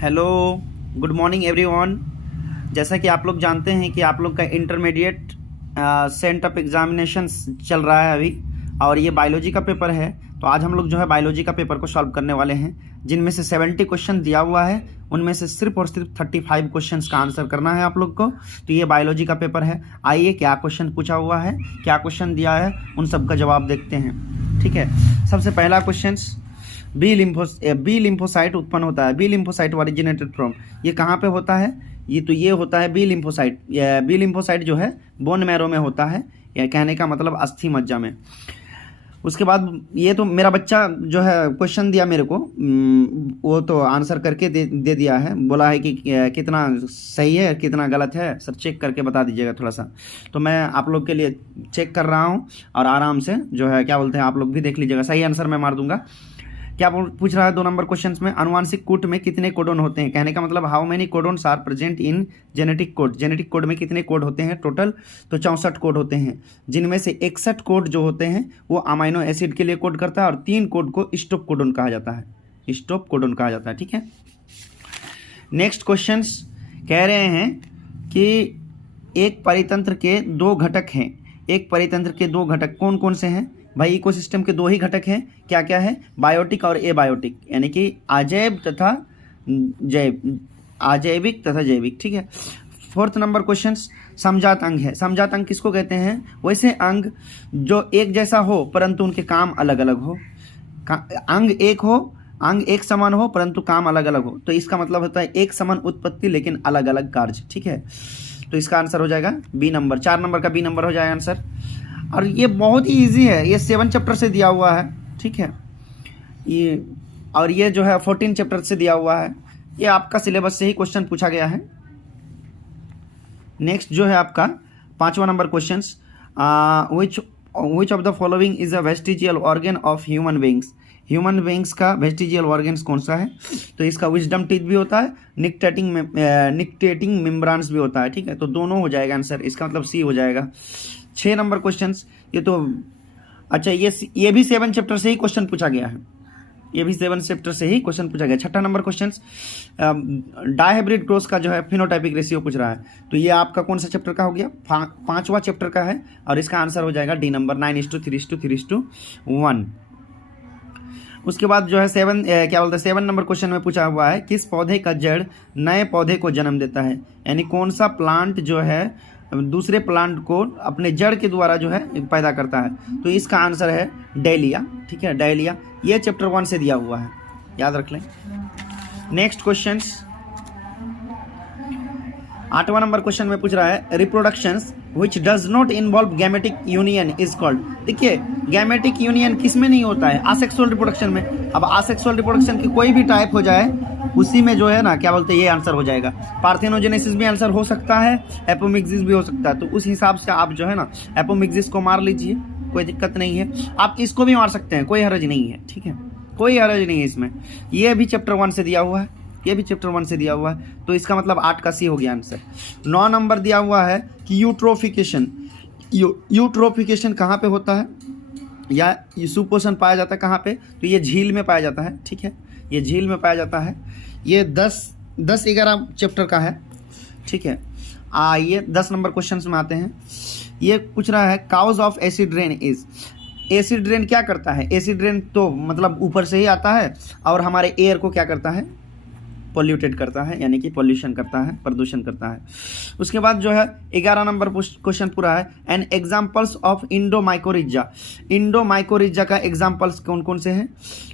Hello, good morning everyone. जैसा कि आप लोग जानते हैं कि आप लोग का इंटरमीडिएट सेंट ऑफ एग्जामिनेशंस चल रहा है अभी, और ये बायोलॉजी का पेपर है। तो आज हम लोग जो है बायोलॉजी का पेपर को सॉल्व करने वाले हैं, जिनमें से 70 क्वेश्चन दिया हुआ है, उनमें से सिर्फ और सिर्फ 35 क्वेश्चंस का आंसर करना है आप लोग को। तो ये बायोलॉजी का पेपर है। आइए, क्या क्वेश्चन पूछा हुआ है, क्या क्वेश्चन दिया है, उन सब का जवाब देखते हैं। ठीक है, सबसे पहला क्वेश्चन, बी लिम्फोसाइट उत्पन्न होता है। बी लिम्फोसाइट ओरिजिनेटेड फ्रॉम, ये कहाँ पे होता है? ये होता है बी लिम्फोसाइट। बी लिम्फोसाइट जो है बोन मैरो में होता है, या कहने का मतलब अस्थि मज्जा में। उसके बाद ये तो मेरा बच्चा जो है क्वेश्चन दिया मेरे को, वो तो आंसर करके दे दिया है, बोला है कि कितना सही है कितना गलत है, सर चेक करके बता दीजिएगा थोड़ा सा। तो मैं आप लोग के लिए चेक कर रहा हूँ, और आराम से जो है क्या बोलते हैं आप लोग भी देख लीजिएगा। सही आंसर मैं मार दूंगा। क्या पूछ रहा है 2 नंबर क्वेश्चन में, अनुवांशिक कूट में कितने कोडोन होते हैं? कहने का मतलब how many codons are present in genetic code. Genetic code में कितने कोड होते हैं टोटल? तो 64 कोड होते हैं, जिनमें से 61 कोड जो होते हैं वो अमाइनो एसिड के लिए कोड करता है, और 3 कोड को स्टॉप कोडोन कहा जाता है। स्टॉप कोडोन कहा जाता है। ठीक है, नेक्स्ट क्वेश्चन कह रहे हैं कि एक परितंत्र के 2 घटक हैं। एक परितंत्र के 2 घटक कौन कौन से हैं? भाई इकोसिस्टम के 2 ही घटक हैं। क्या क्या है? बायोटिक और एबायोटिक, यानी कि अजैव तथा अजैविक तथा जैविक। ठीक है, 4th नंबर क्वेश्चन, समजात अंग है। समजात अंग किसको कहते हैं? वैसे अंग जो एक जैसा हो परंतु उनके काम अलग अलग हो। अंग एक समान हो परंतु काम अलग अलग हो, तो इसका मतलब होता है एक समान उत्पत्ति लेकिन अलग अलग कार्य। ठीक है, तो इसका आंसर हो जाएगा बी नंबर। 4 नंबर का बी नंबर हो जाएगा आंसर। और ये बहुत ही इजी है, ये 7 चैप्टर से दिया हुआ है। ठीक है, ये जो है 14 चैप्टर से दिया हुआ है। ये आपका सिलेबस से ही क्वेश्चन पूछा गया है। नेक्स्ट जो है आपका 5वां number question, which of the following is a vestigial organ of human beings. Human beings का वेस्टिजियल ऑर्गन्स कौन सा है? तो इसका विजडम टीथ भी होता है, निक्टेटिंग मेम्ब्रान्स भी होता है। ठीक है, तो दोनों हो जाएगा आंसर, इसका मतलब सी हो जाएगा। 6 नंबर क्वेश्चन, ये तो अच्छा, ये भी 7 चैप्टर से ही क्वेश्चन पूछा गया है। ये भी 7 चैप्टर से ही क्वेश्चन पूछा गया। 6ठा नंबर क्वेश्चन, डायहाइब्रिड क्रॉस का जो है फिनोटाइपिक रेशियो पूछ रहा है। तो ये आपका कौन सा चैप्टर का हो गया? 5वां चैप्टर का है, और इसका आंसर हो जाएगा डी नंबर, 9:3:3:1। उसके बाद जो है 7 नंबर क्वेश्चन में पूछा हुआ है, किस पौधे का जड़ नए पौधे को जन्म देता है? यानी कौन सा प्लांट जो है दूसरे प्लांट को अपने जड़ के द्वारा जो है पैदा करता है? तो इसका आंसर है डेलिया। ठीक है, डेलिया। ये चैप्टर 1 से दिया हुआ है, याद रख लें। नेक्स्ट क्वेश्चन 8वां नंबर क्वेश्चन में पूछ रहा है, reproductions which does not involve gametic union is called. देखिए, गैमेटिक यूनियन किस में नहीं होता है? आसेक्सुअल रिप्रोडक्शन में। अब आसेक्सुअल रिप्रोडक्शन की कोई भी टाइप हो जाए, उसी में जो है ना क्या बोलते हैं, ये आंसर हो जाएगा। पार्थेनोजेनेसिस भी आंसर हो सकता है, एपोमिक्सिस भी हो सकता है। तो उस हिसाब से आप जो है ना एपोमिक्सिस को मार लीजिए, कोई दिक्कत नहीं है। आप इसको भी मार सकते हैं, कोई हर्ज नहीं है। ठीक है, कोई हर्ज नहीं है इसमें। ये भी चैप्टर 1 से दिया हुआ है, ये भी चैप्टर 1 से दिया हुआ है। तो इसका मतलब 8 का सी हो गया आंसर। 9 नंबर दिया हुआ है कि यूट्रोफिकेशन। यूट्रोफिकेशन कहाँ पे होता है, या सुपोषण पाया जाता है कहाँ पे? तो ये झील में पाया जाता है। ठीक है, ये झील में पाया जाता है। ये 10-11 चैप्टर का है। ठीक है, ये 10 नंबर क्वेश्चन में आते हैं। ये पूछ रहा है, cause of acid rain is. Acid rain क्या करता है? एसिड रेन तो मतलब ऊपर से ही आता है, और हमारे एयर को क्या करता है? पॉल्यूटेड करता है, यानी कि पॉल्यूशन करता है, प्रदूषण करता है। उसके बाद जो है 11 नंबर क्वेश्चन पूरा है, एन एग्जाम्पल्स ऑफ इंडोमाइकोरिजा। इंडोमाइकोरिजा का एग्जाम्पल्स कौन कौन से हैं?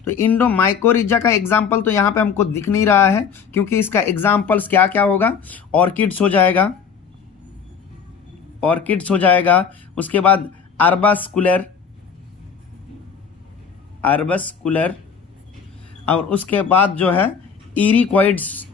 तो इंडोमाइकोरिजा का एग्जाम्पल तो यहाँ पे हमको दिख नहीं रहा है, क्योंकि इसका एग्जाम्पल्स क्या क्या होगा? ऑर्किड्स हो जाएगा, ऑर्किड्स हो जाएगा। उसके बाद अर्बस्कुलर, और उसके बाद जो है इरिक्वाइड्स,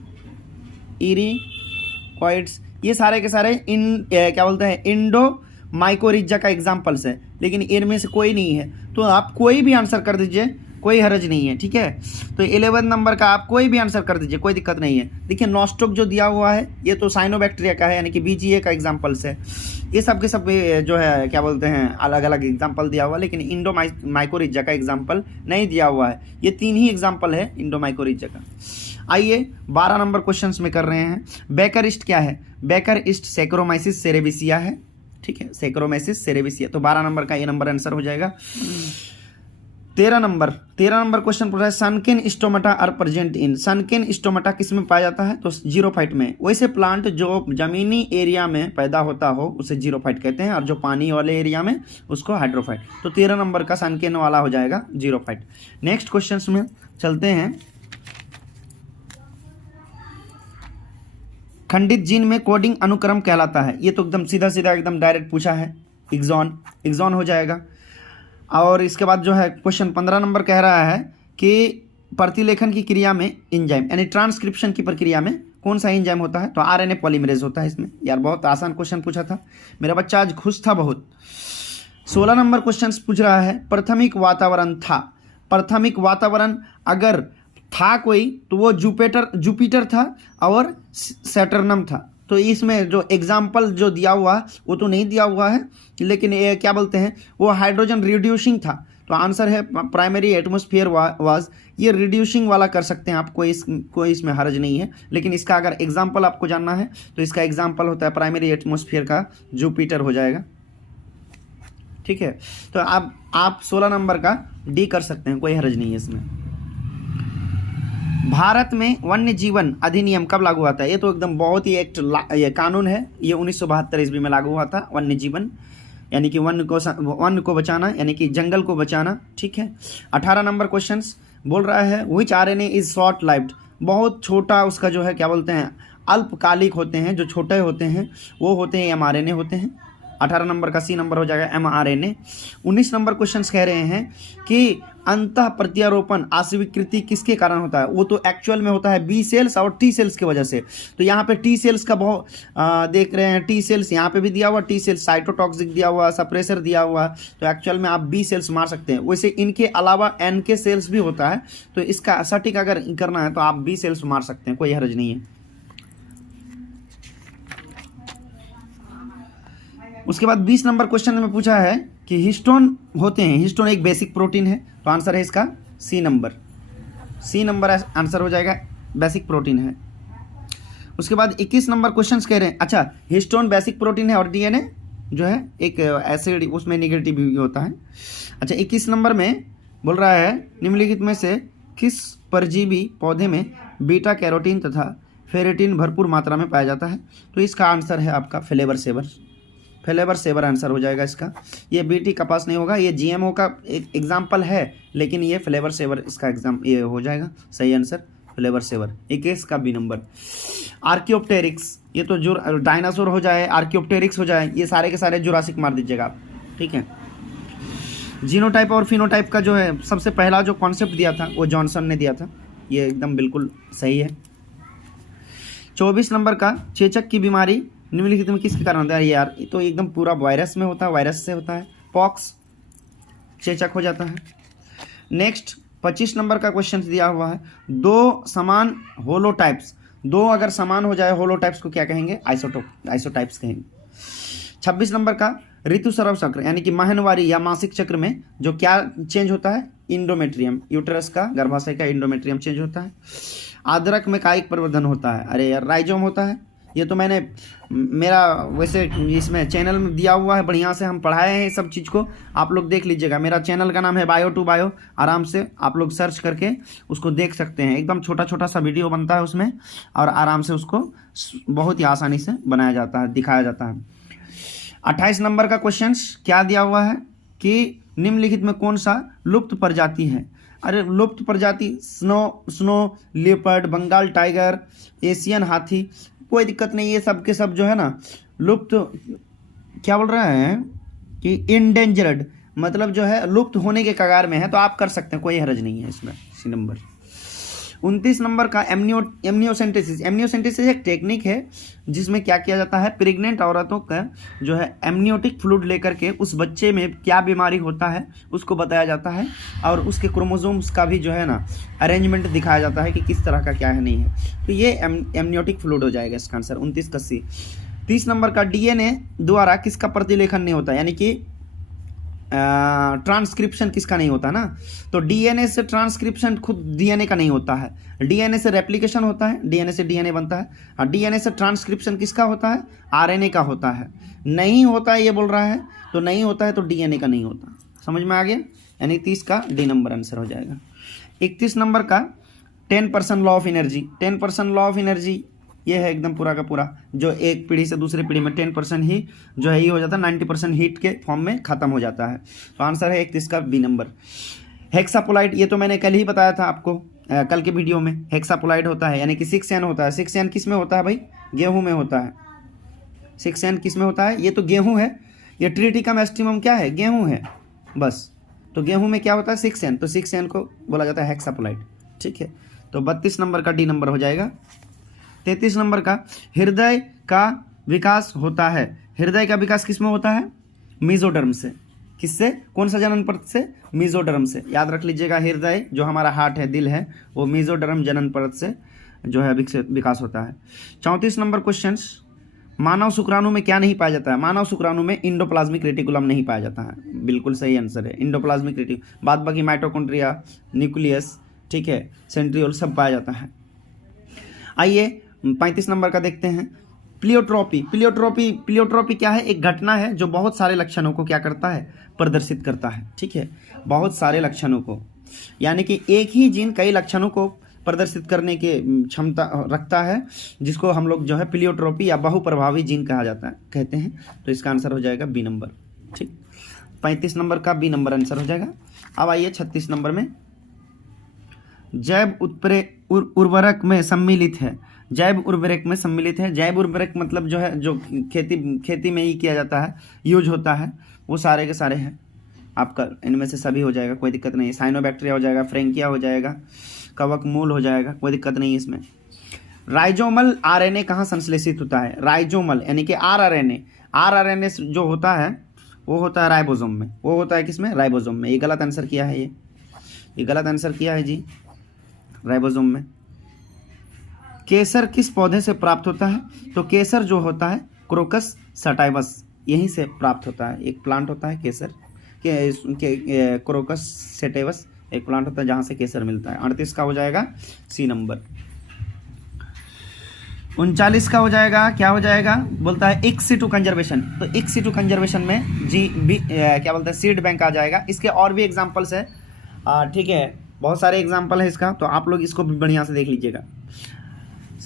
ये सारे के सारे क्या बोलते हैं, इंडोमाइकोरिजा का एग्जाम्पल्स है। लेकिन इनमें से कोई नहीं है, तो आप कोई भी आंसर कर दीजिए, कोई हर्ज नहीं है। ठीक है, तो 11 नंबर का आप कोई भी आंसर कर दीजिए, कोई दिक्कत नहीं है। देखिए, नॉस्टोक जो दिया हुआ है ये तो साइनोबैक्टीरिया का है, यानी कि बीजीए का एग्जाम्पल्स है। ये सब के सब जो है क्या बोलते हैं अलग अलग एग्जाम्पल दिया हुआ है, लेकिन इंडोमाइकोरिजा का एग्जाम्पल नहीं दिया हुआ है। ये 3 ही एग्जाम्पल है इंडोमाइकोरिजा का। आइए 12 नंबर क्वेश्चंस में कर रहे हैं। बेकरिस्ट क्या है? बेकरिस्ट सैक्रोमाइसिस सेरेविसिया है, ठीक है, सैक्रोमाइसिस सेरेविसिया। तो 12 नंबर का ये नंबर आंसर हो जाएगा। 13 नंबर क्वेश्चन पूछा है sunken stomata are present in. Sunken stomata किस में पाया जाता है? तो जीरोफाइट में। वैसे प्लांट जो जमीनी एरिया में पैदा होता हो उसे जीरोफाइट कहते हैं, और जो पानी वाले एरिया में उसको हाइड्रोफाइट। तो 13 नंबर का सनकेन वाला हो जाएगा जीरोफाइट। नेक्स्ट क्वेश्चन में चलते हैं। खंडित जीन में कोडिंग अनुक्रम कहलाता है। ये तो एकदम सीधा सीधा एकदम डायरेक्ट पूछा है, एक्सॉन हो जाएगा। और इसके बाद जो है क्वेश्चन 15 नंबर कह रहा है कि प्रतिलेखन की क्रिया में एंजाइम यानी ट्रांसक्रिप्शन की प्रक्रिया में कौन सा एंजाइम होता है? तो आरएनए पॉलीमरेज होता है इसमें। यार बहुत आसान क्वेश्चन पूछा था, मेरा बच्चा आज खुश था बहुत। 16 नंबर क्वेश्चन पूछ रहा है प्राथमिक वातावरण था। प्राथमिक वातावरण अगर था कोई तो वो जुपिटर था और सैटर्नम था। तो इसमें जो एग्जाम्पल जो दिया हुआ वो तो नहीं दिया हुआ है, लेकिन ये क्या बोलते हैं वो हाइड्रोजन रिड्यूसिंग था। तो आंसर है प्राइमरी एटमॉस्फेयर वाज। ये रिड्यूसिंग वाला कर सकते हैं आप, कोई इसमें हर्ज नहीं है। लेकिन इसका अगर एग्जाम्पल आपको जानना है तो इसका एग्जाम्पल होता है प्राइमरी एटमॉस्फेयर का जुपिटर हो जाएगा, ठीक है। तो आप 16 नंबर का डी कर सकते हैं, कोई हर्ज नहीं है इसमें। भारत में वन्य जीवन अधिनियम कब लागू हुआ था? ये तो एकदम बहुत ही ये कानून है, ये 1972 ईस्वी में लागू हुआ था। वन्य जीवन यानी कि वन्य को बचाना यानी कि जंगल को बचाना, ठीक है। 18 नंबर क्वेश्चंस बोल रहा है which RNA is short lived. बहुत छोटा उसका जो है क्या बोलते हैं अल्पकालिक होते हैं, जो छोटे होते हैं वो होते हैं एमआरएनए होते हैं। 18 नंबर का सी नंबर हो जाएगा एमआरएनए। 19 नंबर क्वेश्चंस कह रहे हैं कि अंतः प्रत्यारोपण अस्वीकृति किसके कारण होता है? वो तो एक्चुअल में होता है बी सेल्स और टी सेल्स की वजह से। तो यहाँ पे टी सेल्स का बहुत देख रहे हैं, टी सेल्स यहाँ पे भी दिया हुआ, टी सेल्स साइटोटॉक्सिक दिया हुआ, सप्रेसर दिया हुआ। तो एक्चुअल में आप बी सेल्स मार सकते हैं। वैसे इनके अलावा एन के सेल्स भी होता है, तो इसका सटीक अगर करना है तो आप बी सेल्स मार सकते हैं, कोई हर्ज नहीं है। उसके बाद 20 नंबर क्वेश्चन में पूछा है कि हिस्टोन होते हैं। हिस्टोन एक बेसिक प्रोटीन है, तो आंसर है इसका सी नंबर आंसर हो जाएगा, बेसिक प्रोटीन है। उसके बाद 21 नंबर क्वेश्चन कह रहे हैं अच्छा हिस्टोन बेसिक प्रोटीन है और डीएनए जो है एक एसिड उसमें निगेटिव भी होता है। अच्छा 21 नंबर में बोल रहा है निम्नलिखित में से किस परजीवी पौधे में बीटा कैरोटीन तथा फेरेटिन भरपूर मात्रा में पाया जाता है? तो इसका आंसर है आपका फ्लेवर सेवर आंसर हो जाएगा इसका। ये बीटी कपास नहीं होगा, ये जीएमओ का एक एग्जाम्पल है, लेकिन ये फ्लेवर सेवर इसका ये हो जाएगा सही आंसर फ्लेवर सेवर। 21 का बी नंबर। आर्कियोप्टेरिक्स ये तो जो डायनासोर हो जाए, आर्कियोप्टेरिक्स हो जाए, ये सारे के सारे जुरासिक मार दीजिएगा आप, ठीक है। जीनोटाइप और फिनोटाइप का जो है सबसे पहला जो कॉन्सेप्ट दिया था वो जॉनसन ने दिया था, ये एकदम बिल्कुल सही है। 24 नंबर का चेचक की बीमारी निम्नलिखित में किसके कारण होता है? यार ये तो एकदम पूरा वायरस में होता है, वायरस से होता है, पॉक्स चेचक हो जाता है। नेक्स्ट 25 नंबर का क्वेश्चन दिया हुआ है दो समान होलोटाइप्स। दो अगर समान हो जाए होलोटाइप्स को क्या कहेंगे? आइसोटाइप्स कहेंगे। 26 नंबर का ऋतुस्राव चक्र यानी कि माहनवारी या मासिक चक्र में जो क्या चेंज होता है? इंडोमेट्रियम, यूटेरस का गर्भाशय का इंडोमेट्रियम चेंज होता है। आद्रक में कायिक प्रवर्धन होता है, अरे यार राइजोम होता है। ये तो मैंने मेरा वैसे इसमें चैनल में दिया हुआ है, बढ़िया से हम पढ़ाए हैं सब चीज़ को, आप लोग देख लीजिएगा। मेरा चैनल का नाम है बायो टू बायो, आराम से आप लोग सर्च करके उसको देख सकते हैं। एकदम छोटा छोटा सा वीडियो बनता है उसमें, और आराम से उसको बहुत ही आसानी से बनाया जाता है, दिखाया जाता है। 28 नंबर का क्वेश्चन क्या दिया हुआ है कि निम्नलिखित में कौन सा लुप्त प्रजाति है? अरे लुप्त प्रजाति snow leopard, Bengal tiger, Asian हाथी, कोई दिक्कत नहीं, ये सब के सब जो है ना लुप्त क्या बोल रहा है कि इंडेंजर्ड मतलब जो है लुप्त होने के कगार में है, तो आप कर सकते हैं, कोई हर्ज नहीं है इसमें। C number. 29 नंबर का एमनियोसेंटेसिस। एमनियोसेंटेसिस एक टेक्निक है जिसमें क्या किया जाता है, प्रेग्नेंट औरतों का जो है एमनियोटिक फ्लूइड लेकर के उस बच्चे में क्या बीमारी होता है उसको बताया जाता है, और उसके क्रोमोसोम्स का भी जो है ना अरेंजमेंट दिखाया जाता है कि किस तरह का क्या है नहीं है। तो ये एमनियोटिक फ्लूइड हो जाएगा इसका आंसर 29 का सी। 30 नंबर का डीएनए द्वारा किसका प्रतिलेखन नहीं होता, यानी कि ट्रांसक्रिप्शन किसका नहीं होता ना, तो डीएनए से ट्रांसक्रिप्शन खुद डीएनए का नहीं होता है, डीएनए से रेप्लिकेशन होता है, डीएनए से डीएनए बनता है, और डीएनए से ट्रांसक्रिप्शन किसका होता है, आरएनए का होता है। नहीं होता है ये बोल रहा है, तो नहीं होता है तो डीएनए का नहीं होता। समझ में आ गया, यानी 30 का डी नंबर आंसर हो जाएगा। 31 नंबर का 10% law of energy, 10% law of energy ये है एकदम पूरा का पूरा, जो एक पीढ़ी से दूसरी पीढ़ी में 10% ही जो है ये हो जाता है, 90% हीट के फॉर्म में खत्म हो जाता है। तो आंसर है 31 का बी नंबर। हेक्सापोलाइट, ये तो मैंने कल ही बताया था आपको, कल के वीडियो में। हेक्सापोलाइट होता है यानी कि 6N होता है। 6N किस में होता है भाई, गेहूं में होता है। 6N किस में होता है, ये तो गेहूं है, ये ट्रिटिकम एस्टिमम क्या है, गेहूं है बस। तो गेहूं में क्या होता है 6N, तो 6N को बोला जाता है हेक्सापोलाइट। ठीक है, तो 32 नंबर का डी नंबर हो जाएगा। 33 नंबर का हृदय का विकास होता है। हृदय का विकास किस में होता है, मीजोडर्म से। किससे, कौन सा जनन परत से, मीजोडर्म से। याद रख लीजिएगा, हृदय जो हमारा हार्ट है, दिल है, वो मीजोडर्म जनन परत से जो है विकास होता है। 34 नंबर क्वेश्चन, मानव शुक्राणु में क्या नहीं पाया जाता है। मानव शुक्राणु में इंडोप्लाज्मिक रेटिकुलम नहीं पाया जाता है, बिल्कुल सही आंसर है इंडोप्लाज्मिक रेटिकुलम। बाद बाकी माइटोकॉन्ड्रिया, न्यूक्लियस, ठीक है, सेंट्रियोल सब पाया जाता है। आइए 35 नंबर का देखते हैं, प्लियोट्रोपी। प्लियोट्रोपी क्या है, एक घटना है जो बहुत सारे लक्षणों को क्या करता है, प्रदर्शित करता है। ठीक है, बहुत सारे लक्षणों को, यानी कि एक ही जीन कई लक्षणों को प्रदर्शित करने की क्षमता रखता है, जिसको हम लोग जो है प्लियोट्रोपी या बहुप्रभावी जीन कहा जाता है, कहते हैं। तो इसका आंसर हो जाएगा बी नंबर। ठीक, 35 नंबर का बी नंबर आंसर हो जाएगा। अब आइए 36 नंबर में, जैव उर्वरक में सम्मिलित है। जैव उर्वरक में सम्मिलित है। जैव उर्वरक मतलब जो है, जो खेती में ही किया जाता है, यूज होता है, वो सारे के सारे हैं आपका, इनमें से सभी हो जाएगा, कोई दिक्कत नहीं है। साइनोबैक्टीरिया हो जाएगा, फ्रेंकिया हो जाएगा, कवक मूल हो जाएगा, कोई दिक्कत नहीं है इसमें। राइजोमल आरएनए कहाँ संश्लेषित होता है, राइजोमल यानी कि आरआरएनए जो होता है वो होता है राइबोसोम में, वो होता है किसमें, राइबोसोम में। ये गलत आंसर किया है, ये गलत आंसर किया है जी, राइबोसोम में। केसर किस पौधे से प्राप्त होता है, तो केसर जो होता है क्रोकस सटाइवस, यहीं से प्राप्त होता है। एक प्लांट होता है केसर के क्रोकस सटाइवस, एक प्लांट होता है जहाँ से केसर मिलता है। 38 का हो जाएगा सी नंबर। 39 का हो जाएगा, क्या हो जाएगा, बोलता है इन सिटू कंजर्वेशन। तो इन सिटू कंजर्वेशन में क्या बोलता है, सीड बैंक आ जाएगा। इसके और भी एग्जाम्पल्स है, ठीक है, बहुत सारे एग्जाम्पल है इसका, तो आप लोग इसको भी बढ़िया से देख लीजिएगा।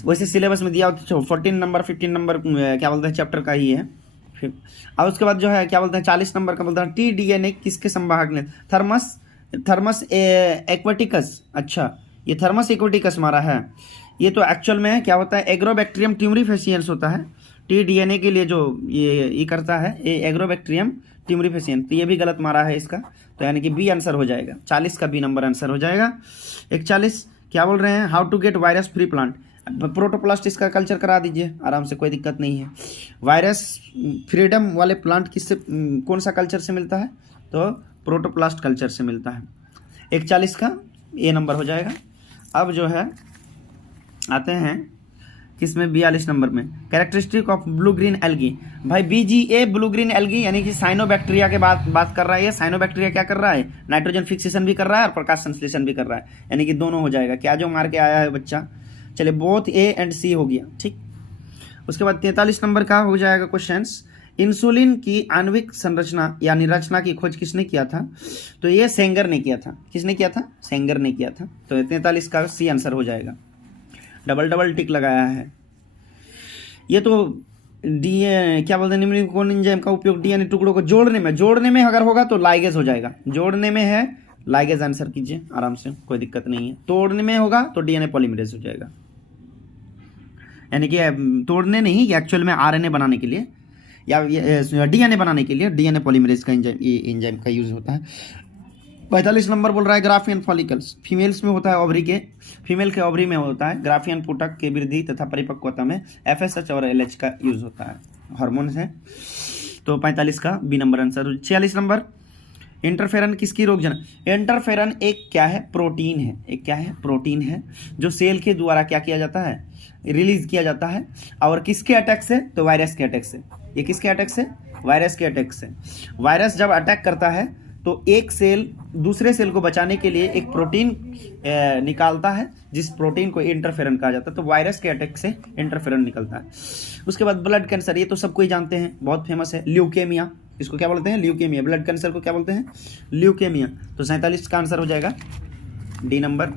वैसे सिलेबस में दिया 14 नंबर 15 नंबर क्या बोलते हैं चैप्टर का ही है। फिर और उसके बाद जो है क्या बोलते हैं 40 नंबर का बोलता है टी-डीएनए किसके संवाहक ने, थर्मस एक्वेटिकस। अच्छा, ये थर्मस एक्वेटिकस मारा है, ये तो एक्चुअल में क्या होता है, एग्रोबैक्टीरियम ट्यूमरीफेसियंस होता है। टी-डीएनए के लिए जो ये करता है, ये एग्रोबैक्टीरियम ट्यूमरीफेसियंस, तो ये भी गलत मारा है इसका, तो यानी कि बी आंसर हो जाएगा। 40 का बी नंबर आंसर हो जाएगा। 41 क्या बोल रहे हैं, how to get virus free plant. Protoplast इसका कल्चर करा दीजिए आराम से, कोई दिक्कत नहीं है। वायरस फ्रीडम वाले प्लांट किससे, कौन सा कल्चर से मिलता है, तो प्रोटोप्लास्ट कल्चर से मिलता है। 41 का ए नंबर हो जाएगा। अब जो है आते हैं किसमें, 42 नंबर में, characteristic of blue green algae. भाई BGA ब्लू ग्रीन एल्गी यानी कि साइनोबैक्टीरिया के बात कर रहा है। ये साइनोबैक्टीरिया क्या कर रहा है, नाइट्रोजन फिक्सेशन भी कर रहा है और प्रकाश संश्लेषण भी कर रहा है, यानी कि दोनों हो जाएगा। क्या जो मार के आया है बच्चा, चलिए बोथ ए एंड सी हो गया। ठीक, उसके बाद 43 नंबर का हो जाएगा क्वेश्चंस, इंसुलिन की आणविक संरचना या निरचना की खोज किसने किया था, तो ये सेंगर ने किया था। किसने किया था, सेंगर ने किया था। तो 43 का सी आंसर हो जाएगा। डबल टिक लगाया है। ये तो क्या बोलते हैं, निम्नलिखित कौन एंजाइम का उपयोग डीएनए टुकड़ों को जोड़ने में अगर होगा तो लाइगेज हो जाएगा। जोड़ने में है लाइगेज, आंसर कीजिए आराम से, कोई दिक्कत नहीं है। तोड़ने में होगा तो डीएनए पॉलीमरेज हो जाएगा, यानी कि तोड़ने नहीं, एक्चुअल में आरएनए बनाने के लिए या डीएनए बनाने के लिए डीएनए पॉलीमरेज का एंजाइम का यूज होता है। 45 नंबर बोल रहा है ग्राफियन फॉलिकल्स, फीमेल्स में होता है, फीमेल के ओवरी में होता है। ग्राफियन पुटक के वृद्धि तथा परिपक्वता में FSH और LH का यूज होता है, हार्मोन्स है। तो 45 का B number answer. 46 number, interferon किसकी रोगजनक। इंटरफेरन एक क्या है, प्रोटीन है। एक क्या है, प्रोटीन है, जो सेल के द्वारा क्या किया जाता है, रिलीज किया जाता है। और किसके अटैक से, तो वायरस के अटैक से। ये किसके अटैक से? वायरस के अटैक से। वायरस जब अटैक करता है तो एक सेल दूसरे सेल को बचाने के लिए एक प्रोटीन निकालता है, जिस प्रोटीन को इंटरफेरन कहा जाता है। तो वायरस के अटैक से इंटरफेरन निकलता है। उसके बाद ब्लड कैंसर, ये तो सबको ही जानते हैं, बहुत फेमस है। ल्यूकेमिया, इसको क्या बोलते हैं? ल्यूकेमिया। ब्लड कैंसर को क्या बोलते हैं? ल्यूकेमिया। तो 47 का आंसर हो जाएगा डी नंबर।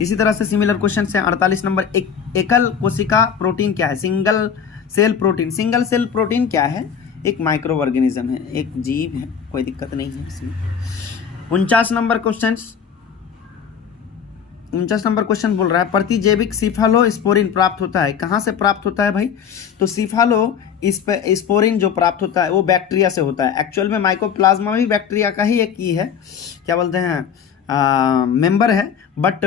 इसी तरह से सिमिलर क्वेश्चन है 48 नंबर। एकल कोशिका प्रोटीन क्या है? Single cell protein. Single cell protein क्या है? एक माइक्रो ऑर्गेनिज्म है, एक जीव है, कोई दिक्कत नहीं है इसमें। 49 नंबर क्वेश्चन बोल रहा है प्रतिजैविक सीफालोस्पोरिन प्राप्त होता है। कहाँ से प्राप्त होता है भाई? तो सीफालोस्पोरिन जो प्राप्त होता है वो बैक्टीरिया से होता है। एक्चुअल में माइकोप्लाज्मा भी बैक्टीरिया का ही एक ही है, क्या बोलते हैं, मेंबर है, बट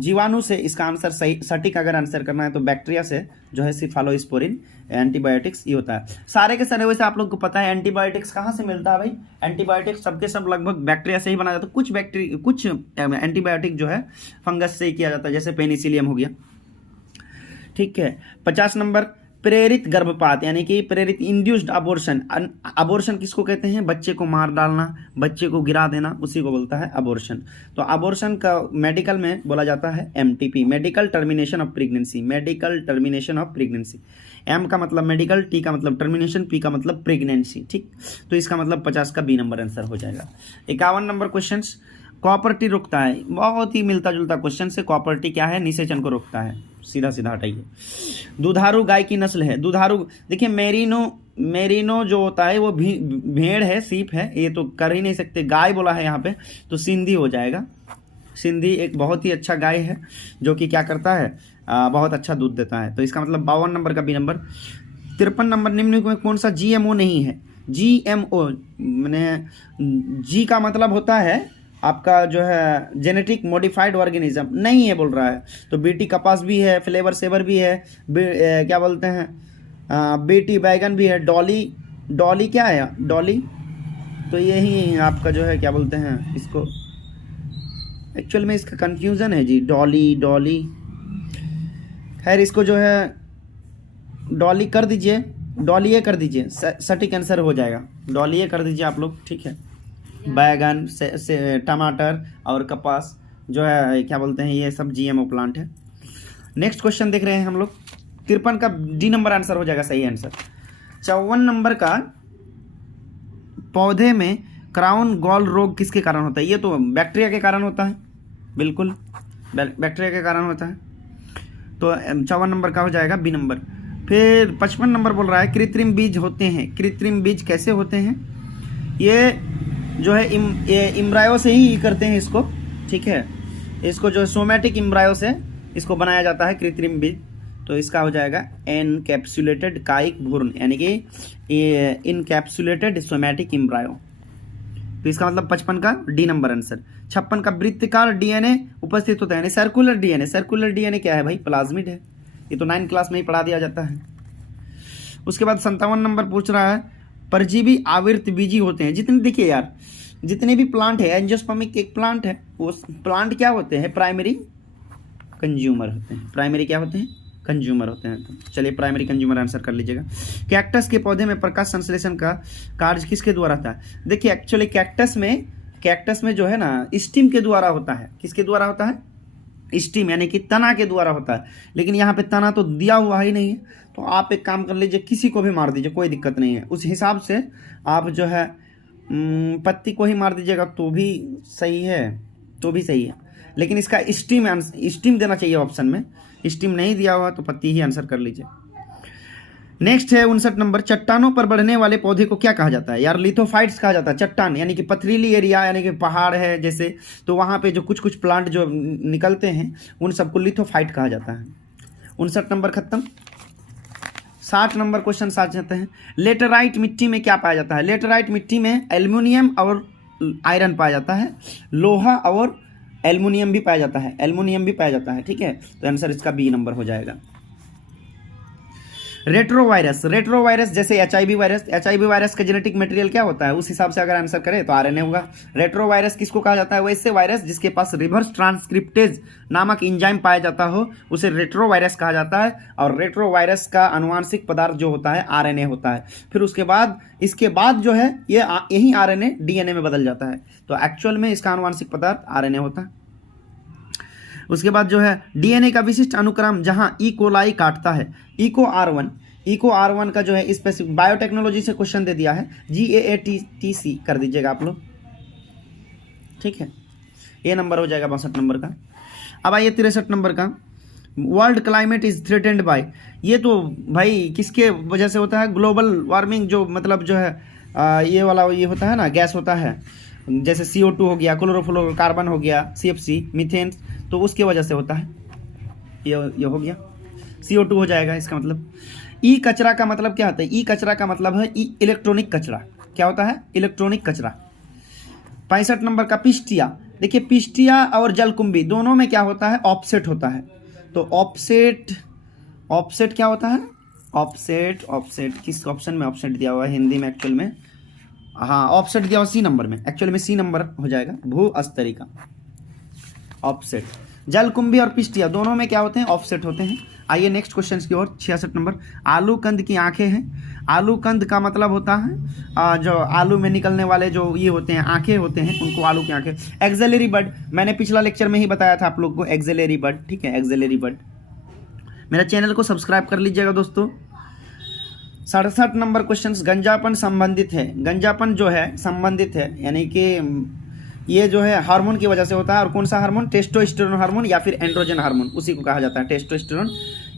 जीवाणु से इसका आंसर सही सटीक अगर आंसर करना है तो बैक्टीरिया से जो है सीफालोस्पोरिन एंटीबायोटिक्स ये होता है। सारे के सारे वैसे आप लोग को पता है एंटीबायोटिक्स कहाँ से मिलता है भाई? एंटीबायोटिक्स सबके सब लगभग बैक्टीरिया से ही बनाया जाता है। कुछ एंटीबायोटिक जो है फंगस से ही किया जाता है, जैसे पेनिसिलियम हो गया। ठीक है। 50 नंबर प्रेरित गर्भपात यानी कि प्रेरित इंड्यूस्ड अबॉर्शन। अबॉर्शन किसको कहते हैं? बच्चे को मार डालना, बच्चे को गिरा देना, उसी को बोलता है अबॉर्शन। तो अबॉर्शन का मेडिकल में बोला जाता है MTP, medical termination of pregnancy. Medical termination of pregnancy. M का मतलब मेडिकल, टी का मतलब टर्मिनेशन, पी का मतलब प्रेगनेंसी। ठीक, तो इसका मतलब 50 का बी नंबर आंसर हो जाएगा। 51 नंबर क्वेश्चन, कॉपर टी रोकता है। बहुत ही मिलता जुलता क्वेश्चन से। कॉपर टी क्या है? निषेचन को रोकता है। सीधा सीधा हटाइए। दुधारू गाय की नस्ल है। दुधारू देखिए मेरिनो जो होता है वो भेड़ है, सीप है, ये तो कर ही नहीं सकते। गाय बोला है यहाँ पे तो सिंधी हो जाएगा। सिंधी एक बहुत ही अच्छा गाय है जो कि क्या करता है, बहुत अच्छा दूध देता है। तो इसका मतलब 52 नंबर का बी नंबर। 53 नंबर, निम्नलिखित में कौन सा जीएमओ नहीं है? जीएमओ मैंने जी का मतलब होता है आपका जो है जेनेटिक मॉडिफाइड ऑर्गेनिज्म, नहीं है बोल रहा है। तो बीटी कपास भी है, फ्लेवर सेवर भी है, क्या बोलते हैं, बीटी बैगन भी है, डॉली क्या है? डॉली तो यही आपका जो है क्या बोलते हैं इसको, एक्चुअल में इसका कंफ्यूजन है जी, डॉली। खैर इसको जो है डॉली कर दीजिए, डॉलिए कर दीजिए, सटीक आंसर हो जाएगा। डॉलिए कर दीजिए आप लोग, ठीक है। बैगन से टमाटर और कपास जो है क्या बोलते हैं, ये सब जीएमओ प्लांट है। नेक्स्ट क्वेश्चन देख रहे हैं हम लोग। 53 का डी नंबर आंसर हो जाएगा सही आंसर। 54 नंबर का, पौधे में क्राउन गॉल रोग किसके कारण होता है? ये तो बैक्टीरिया के कारण होता है, बिल्कुल बैक्टीरिया के कारण होता है। तो 54 नंबर का हो जाएगा बी नंबर। फिर 55 नंबर बोल रहा है कृत्रिम बीज होते हैं। कृत्रिम बीज कैसे होते हैं? ये जो है इम्ब्रायो से ही करते हैं इसको, ठीक है। इसको जो सोमैटिक इम्ब्रायो से इसको बनाया जाता है कृत्रिम बीज। तो इसका हो जाएगा एनकैप्सुलेटेड कायिक भ्रूण यानी कि इनकैप्सुलेटेड सोमैटिक इम्ब्रायो। तो इसका मतलब 55 का डी नंबर आंसर। 56 का वृत्ताकार डीएनए उपस्थित होता है यानी सर्कुलर डीएनए। सर्कुलर डीएनए क्या है भाई? प्लाज्मिड है। ये तो 9th क्लास में ही पढ़ा दिया जाता है। उसके बाद 57 नंबर पूछ रहा है परजीवी आवृत बीजी होते हैं। जितने देखिए यार, जितने भी प्लांट है, एंजियोस्पर्मिक एक प्लांट है, वो प्लांट क्या होते हैं? प्राइमरी कंज्यूमर होते हैं। प्राइमरी क्या होते हैं? कंज्यूमर होते हैं। तो चलिए प्राइमरी कंज्यूमर आंसर कर लीजिएगा। कैक्टस के पौधे में प्रकाश संश्लेषण का कार्य किसके द्वारा होता है? देखिए एक्चुअली कैक्टस में जो है ना स्टीम के द्वारा होता है। किसके द्वारा होता है? स्टीम यानी कि तना के द्वारा होता है। लेकिन यहाँ पे तना तो दिया हुआ ही नहीं है, तो आप एक काम कर लीजिए, किसी को भी मार दीजिए, कोई दिक्कत नहीं है। उस हिसाब से आप जो है पत्ती को ही मार दीजिएगा तो भी सही है, लेकिन इसका स्टीम देना चाहिए ऑप्शन में। स्टीम नहीं दिया हुआ तो पत्ती ही आंसर कर लीजिए। नेक्स्ट है 59 नंबर, चट्टानों पर बढ़ने वाले पौधे को क्या कहा जाता है? यार लिथोफाइट्स कहा जाता है। चट्टान यानी कि पथरीली एरिया यानी कि पहाड़ है जैसे, तो वहाँ पे जो कुछ प्लांट जो निकलते हैं उन सबको लिथोफाइट कहा जाता है। 59 नंबर खत्म। 60 नंबर क्वेश्चन साथ जाते हैं। लेटराइट मिट्टी में क्या पाया जाता है? लेटराइट मिट्टी में एल्युमिनियम और आयरन पाया जाता है, लोहा और एल्युमिनियम भी पाया जाता है, ठीक है। तो आंसर इसका बी नंबर हो जाएगा। रेट्रोवायरस जैसे HIV वायरस का जेनेटिक मटेरियल क्या होता है, उस हिसाब से अगर आंसर करें तो RNA होगा। रेट्रोवायरस किसको कहा जाता है, वैसे वायरस जिसके पास रिवर्स ट्रांसक्रिप्टेज नामक एंजाइम पाया जाता हो उसे रेट्रोवायरस कहा जाता है। और रेट्रोवायरस का आनुवांशिक पदार्थ जो होता है RNA होता है। फिर इसके बाद जो है यही RNA DNA में बदल जाता है। तो एक्चुअल में इसका आनुवांशिक पदार्थ RNA होता है। उसके बाद जो है DNA का विशिष्ट अनुक्रम जहां ई कोलाई काटता है, इको R1 का जो है स्पेसिफिक बायोटेक्नोलॉजी से क्वेश्चन दे दिया है, GAATTC कर दीजिएगा आप लोग, ठीक है। ये नंबर हो जाएगा 62 नंबर का। अब आइए 63 नंबर का, world climate is threatened by, ये तो भाई किसके वजह से होता है, ग्लोबल वार्मिंग जो मतलब जो है ये वाला ये होता है ना, गैस होता है जैसे CO2 हो गया, क्लोरोफ्लोरोकार्बन हो गया, CFC मीथेन, तो उसकी वजह से होता है। ये हो गया CO2 हो जाएगा इसका मतलब। ई कचरा का मतलब क्या होता है, ई कचरा का मतलब है इलेक्ट्रॉनिक कचरा। क्या होता है, इलेक्ट्रॉनिक कचरा। 65 नंबर का पिस्टिया, देखिए पिस्टिया और जलकुंभी दोनों में क्या होता है, ऑफसेट होता है। तो ऑफसेट क्या होता है, ऑफसेट किस ऑप्शन में ऑफसेट दिया हुआ है हिंदी में एक्चुअल में, हाँ ऑफसेट दिया हुआ C नंबर में, एक्चुअल में C नंबर हो जाएगा, भू अस्तरी का ऑफसेट। जलकुंभी और पिस्टिया दोनों में क्या होते हैं, ऑफसेट होते हैं। आइए नेक्स्ट क्वेश्चन की ओर, 66 नंबर, आलू कंद की आंखें हैं। आलू कंद का मतलब होता है जो आलू में निकलने वाले जो ये होते हैं आंखें होते हैं, उनको आलू की आंखें। एक्सिलरी बड, मैंने पिछला लेक्चर में ही बताया था आप लोग को, एक्सिलरी बड, ठीक है, एक्सिलरी बड। मेरा चैनल को सब्सक्राइब कर लीजिएगा दोस्तों। 67 नंबर क्वेश्चन, गंजापन संबंधित है, गंजापन जो है संबंधित है, यानी कि ये जो है हार्मोन की वजह से होता है। और कौन सा हार्मोन, टेस्टोस्टेरोन हार्मोन या फिर एंड्रोजन हार्मोन, उसी को कहा जाता है टेस्टोस्टेरोन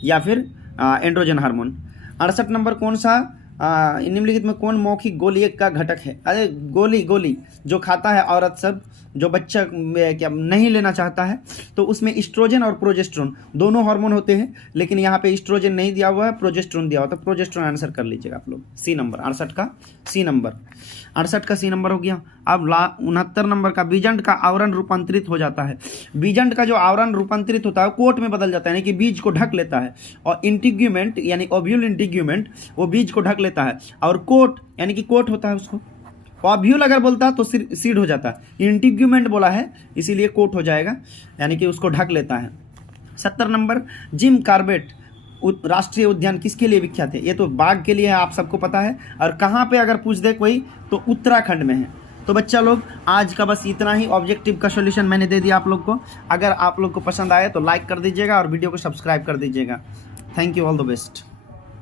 या फिर एंड्रोजन हार्मोन। 68 नंबर, कौन सा निम्नलिखित में कौन मौखिक गोली का घटक है, अरे गोली जो खाता है औरत सब, जो बच्चा क्या नहीं लेना चाहता है, तो उसमें एस्ट्रोजन और प्रोजेस्टेरोन दोनों हार्मोन होते हैं, लेकिन यहाँ पे एस्ट्रोजन नहीं दिया हुआ है, प्रोजेस्टेरोन दिया हुआ, तो प्रोजेस्टेरोन आंसर कर लीजिएगा आप लोग, C नंबर, 68 का C नंबर, 68 का C नंबर हो गया। अब 69 नंबर का, बीजंड का आवरण रूपांतरित हो जाता है। बीजंड का जो आवरण रूपांतरित होता है कोट में बदल जाता है, यानी कि बीज को ढक लेता है। और इंटीग्यूमेंट यानी ओव्यूल इंटीग्यूमेंट वो बीज को ढक लेता है। और कोट यानी कि कोट होता है उसको, ओव्यूल अगर बोलता तो सीड हो जाता है, इंटीग्यूमेंट बोला है इसीलिए कोट हो जाएगा, यानी कि उसको ढक लेता है। 70 नंबर, जिम कार्बेट राष्ट्रीय उद्यान किसके लिए विख्यात है, ये तो बाघ के लिए है, आप सबको पता है। और कहाँ पे अगर पूछ दे कोई तो उत्तराखंड में है। तो बच्चा लोग आज का बस इतना ही, ऑब्जेक्टिव का सॉल्यूशन मैंने दे दिया आप लोग को। अगर आप लोग को पसंद आए तो लाइक कर दीजिएगा और वीडियो को सब्सक्राइब कर दीजिएगा। Thank you, all the best.